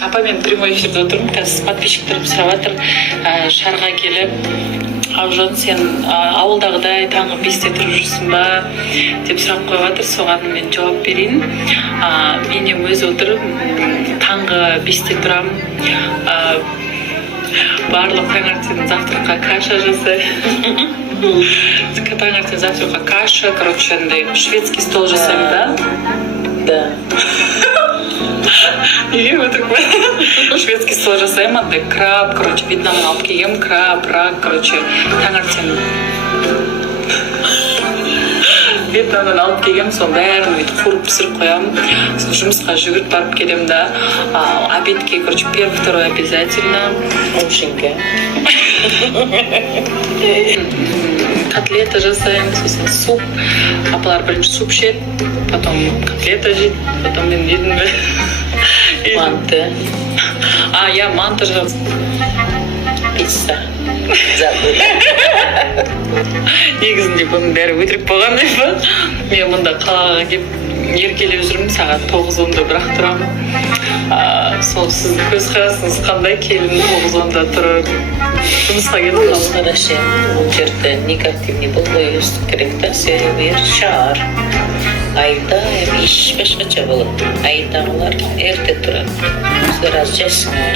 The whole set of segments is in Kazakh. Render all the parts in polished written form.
Апа, мен прямой эфирде отырмын, қазір подписчиктерім сұрап жатыр, шарға келіп, Аужан, сен ауылдағыдай таңғы 5-те тұрып жүрсің ба деп сұрақ қойып жатыр, соған мен жауап берейін. Мен өзі отырып таңғы 5-те тұрам, барлық таңертең завтракқа каша жасаймын. Таңертең завтракқа каша, короче, шведский стол жасаймын, да? Да. Неге өтірік па? Шведский стол жасаймын, андай краб, короче, Вьетнамнан алып келгем, краб, рак, короче, таңертең Вьетнамнан алып келгем, соның бәрін өйтіп қуырып пісіріп қоямын. Сосын жұмысқа жүгіріп барып келем да, обедке, короче, первый, второй обязательно. Ушенька. Котлета жасаймын, сосын суп. Апалар бірінші суп ішеді, потом котлета жейді, потом мен едім бе. Манты. Я манты жасаймын. Пицца. Забыл. Негізінде бұның бәрі өтірік болған деп па. Мен мұнда қалаға келіп еркелеп жүрмін, сағат 9-10-да бірақ тұрамын. Сол сіздің көзқарасыңыз қандай, келін 9-10-да тұрып жұмысқа кетіп қалды? Хорошо. Бұл жерде негативный болмай өстік керек та, себебі шаар. Айда еш башқача болады. Айдағылар ерте тұрады. Сыраз жасыңар.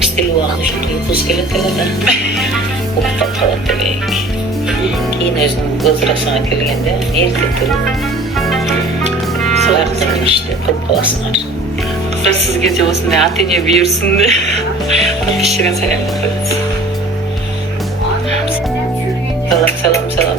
Істелу уақыт үшін ұйқыз келеді да. Ұқтап қалады делейік. Кейін өзінің возрастыңа келгенде ерте тұрып. Солардың іште тұрып қаласыңар. Қыздар, сізге де осындай ата-ене бұйырсын де. Подписчигін сәлем. Салам, салам, салам.